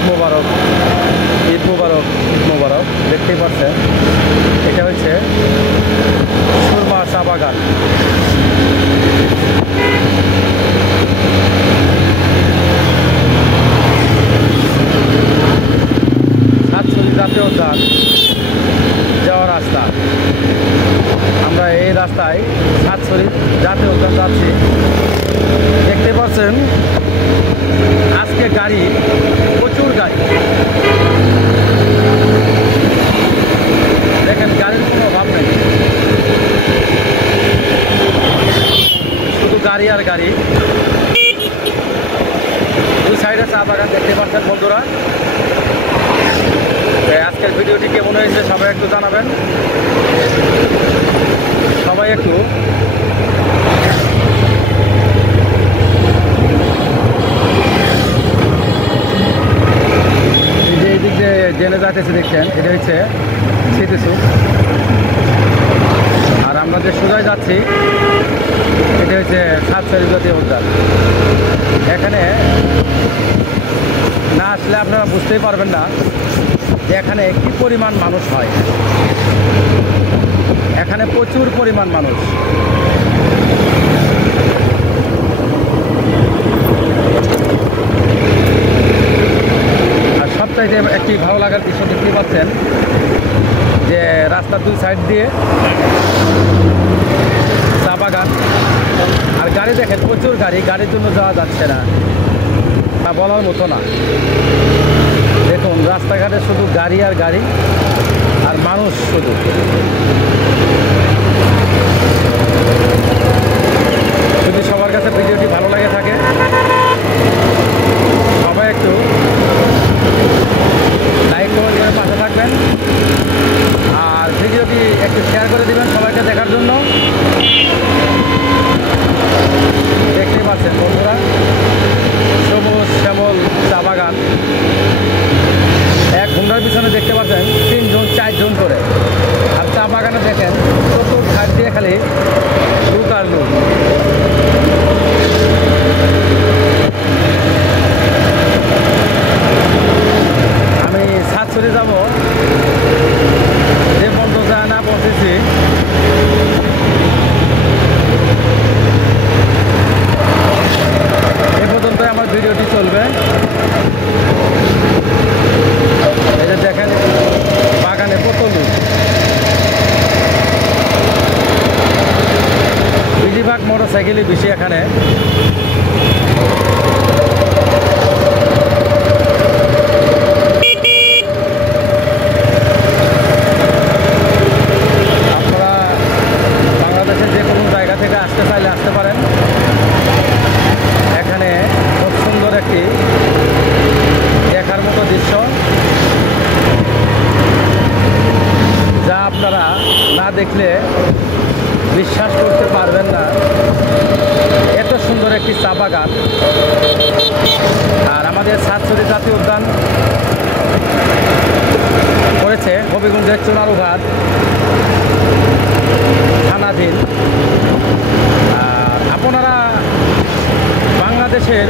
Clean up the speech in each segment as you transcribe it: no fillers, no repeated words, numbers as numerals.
ঈদ মোবারক, ঈদ মোবারক, ঈদ মোবারক। দেখতেই পাচ্ছেন এটা হচ্ছে সুরমা চা বাগান। সাতছড়ি জাতীয় উদ্যান যাওয়ার রাস্তা। আমরা এই রাস্তায় সাতছড়ি জাতীয় উদ্যান যাচ্ছি। দেখতে পাচ্ছেন আজকে গাড়ি, প্রচুর গাড়ি। দেখেন গাড়ির কোনো অভাব নেই, শুধু গাড়ি আর গাড়ি। দুই সাইডে চা বাগান দেখতে পাচ্ছেন বন্ধুরা। আজকের ভিডিওটি কেমন হয়েছে সবাই একটু জানাবেন। সবাই একটু এই দিক দিয়ে জেনে যাইতেছে দেখছেন, এটা হচ্ছে স্মৃতিসৌধ। আর আমরা যে সোজায় যাচ্ছি এটা হচ্ছে সাতছড়ি জাতীয় উদ্যান। এখানে না আসলে আপনারা বুঝতেই পারবেন না যে এখানে কি পরিমাণ মানুষ হয়। এখানে প্রচুর পরিমাণ মানুষ। আর সবচাইতে একটি ভালো লাগার দৃশ্য দেখতে পাচ্ছেন যে রাস্তার দুই সাইড দিয়ে চা বাগান। আর গাড়ি দেখেন প্রচুর গাড়ি, গাড়ির জন্য যাওয়া যাচ্ছে না, তা বলার মতো না। দেখুন রাস্তাঘাটে শুধু গাড়ি আর গাড়ি আর মানুষ শুধু। যদি সবার কাছে ভিডিওটি ভালো লাগে থাকে সবাই একটু লাইক কমেন্ট করে পাশে থাকবেন। আর ভিডিওটি একটু শেয়ার করে দেবেন সবাইকে দেখার জন্য। দেখতেই পাচ্ছেন বন্ধুরা সবুজ শ্যামল চা বাগান। এক ঘন্টার পিছনে দেখতে পাচ্ছেন 3 জন 4 জন করে। আর চা বাগানে দেখেন চতুর ঘাট দিয়ে খালি লুক আর লুক। আমি সাতছড়ি যাব, যে পর্যন্ত যায় না পৌঁছেছি এ পর্যন্ত আমার ভিডিওটি চলবে। এই যে দেখেন বাগানে কত লোক। বেশিরভাগ মোটর সাইকেলই বেশি এখানে। আপনারা বাংলাদেশের যে কোনো জায়গা থেকে আসতে চাইলে আসতে পারেন। এখানে খুব সুন্দর একটি দেখার মতো দৃশ্য, যা আপনারা না দেখলে বিশ্বাস করতে পারবেন না। এত সুন্দর একটি চা বাগান। আর আমাদের সাতছড়ি জাতীয় উদ্যান করেছে হবিগঞ্জের চুনারুঘাট থানাধীন। আপনারা বাংলাদেশের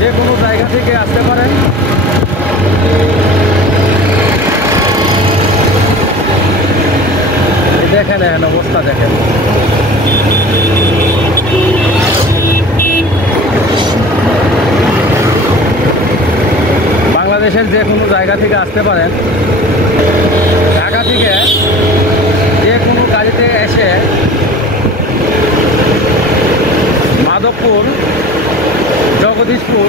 যে কোনো জায়গা থেকে আসতে পারেন। দেখেন এখন অবস্থা দেখেন। বাংলাদেশের যে কোনো জায়গা থেকে আসতে পারেন। ঢাকা থেকে যে কোনো গাড়িতে এসে মাধবপুর, জগদীশপুর,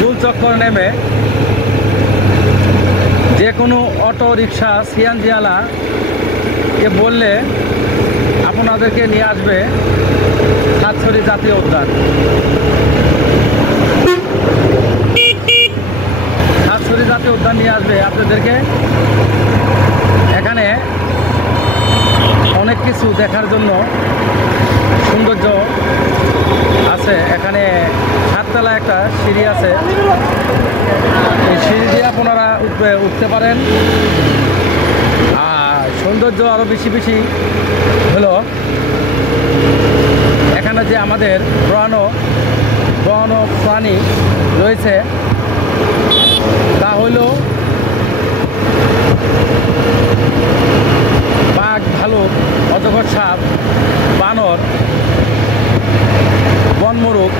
দুলচক্কর নেমে যে কোনো অটো রিক্সা সিএনজিওয়ালাকে বললে আপনাদেরকে নিয়ে আসবে সাতছড়ি জাতীয় উদ্যান। সাতছড়ি জাতীয় উদ্যান নিয়ে আসবে আপনাদেরকে। এখানে অনেক কিছু দেখার জন্য সৌন্দর্য আছে। এখানে 7 তলা একটা সিঁড়ি আছে, এই সিঁড়ি দিয়ে আপনারা উঠতে পারেন। আর সৌন্দর্য আরও বেশি বেশি হলো এখানে যে আমাদের পুরানো বন্য প্রাণী রয়েছে, তা হইল বাঘ, ভালুক, অজগর সাপ, বানর, বনমোরগ।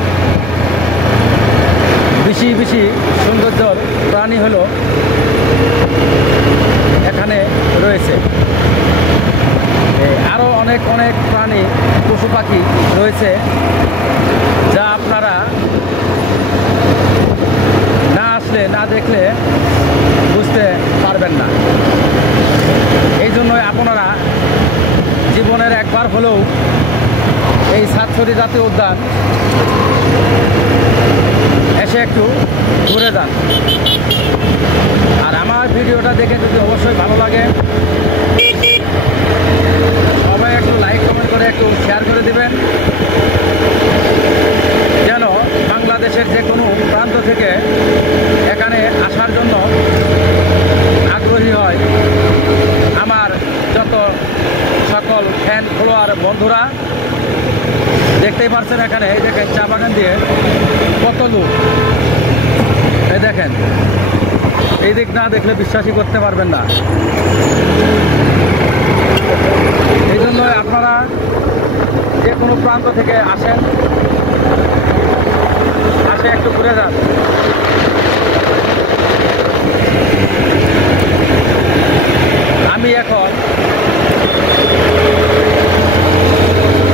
বেশি বেশি সৌন্দর্যর প্রাণী হলো এখানে রয়েছে। আরও অনেক অনেক প্রাণী, পশু পাখি রয়েছে, যা আপনারা না আসলে, না দেখলে বুঝতে পারবেন না। এই জন্যই আপনারা জীবনের একবার হলেও এই সাতছড়ি জাতীয় উদ্যান এসে একটু ঘুরে যান। আর আমার ভিডিওটা দেখে যদি অবশ্যই ভালো লাগে, সবাই একটু লাইক কমেন্ট করে একটু শেয়ার করে দিবেন, যেন বাংলাদেশের যে কোনো প্রান্ত থেকে এখানে আসার জন্য আগ্রহী হয় আমার যত সকল ফ্যান ফলোয়ার বন্ধুরা। দেখতেই পাচ্ছেন এখানে, এই দেখেন চা বাগান দিয়ে কত লোক, এই দেখেন, এই দিক না দেখলে বিশ্বাসই করতে পারবেন না। এই জন্য আপনারা যে কোনো প্রান্ত থেকে আসেন, আসে একটু ঘুরে যান। আমি এখন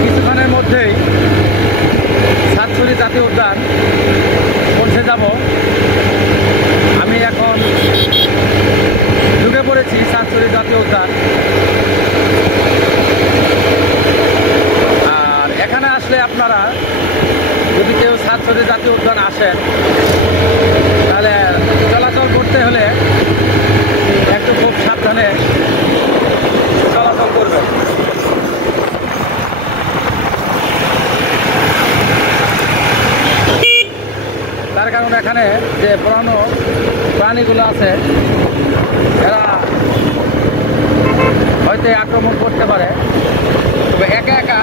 কিছুক্ষণের মধ্যেই সাতছড়ি জাতীয় উদ্যান পৌঁছে যাব। আমি এখন ঢুকে পড়েছি সাতছড়ি জাতীয় উদ্যান। আর এখানে আসলে আপনারা যদি কেউ সাতছড়ি জাতীয় উদ্যান আসেন, তাহলে চলাচল করতে হলে একটু খুব সাবধানে চলাচল করবেন। তার কারণ এখানে যে পুরানো প্রাণীগুলো আছে, এরা হয়তো আক্রমণ করতে পারে, তবে একা একা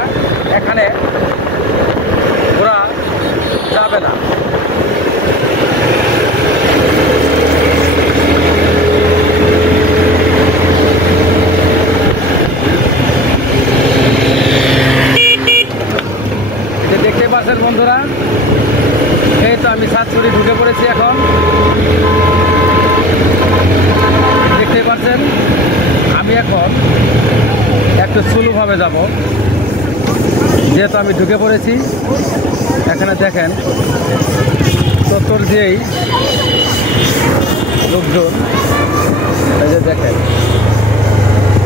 এখানে ঘোরা যাবে না। দেখতে পাচ্ছেন বন্ধুরা, এই তো আমি সাতছড়ি ঢুকে পড়েছি। এখন দেখতে পাচ্ছেন আমি এখন একটু স্লোভাবে যাব, যেহেতু আমি ঢুকে পড়েছি। এখানে দেখেন চত্বর দিয়েই লোকজন, এই যে দেখেন,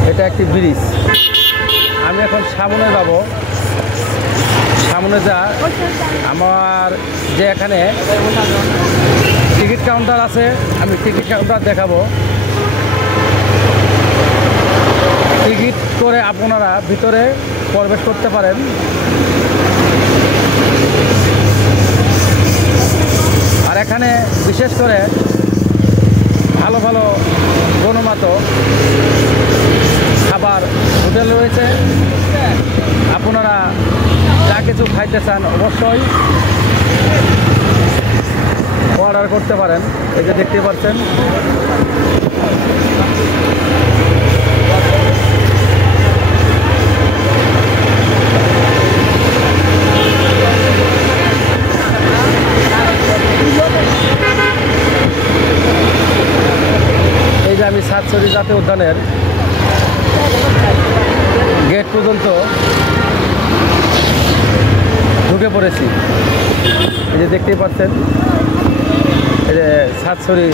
এটা একটি ব্রিজ। আমি এখন সামনে যাব। সামনে যা আমার যে এখানে টিকিট কাউন্টার আছে, আমি টিকিট কাউন্টার দেখাবো। টিকিট করে আপনারা ভিতরে প্রবেশ করতে পারেন। আর এখানে বিশেষ করে ভালো ভালো গুণগত খাবার হোটেল রয়েছে। আপনারা যা কিছু খাইতে চান অবশ্যই অর্ডার করতে পারেন। এই যে দেখতে পাচ্ছেন, এই যে আমি সাতছড়ি জাতীয় উদ্যানের গেট পর্যন্ত ঢুকে পড়েছি। এই যে দেখতেই পাচ্ছেন, এই যে সাতছড়ি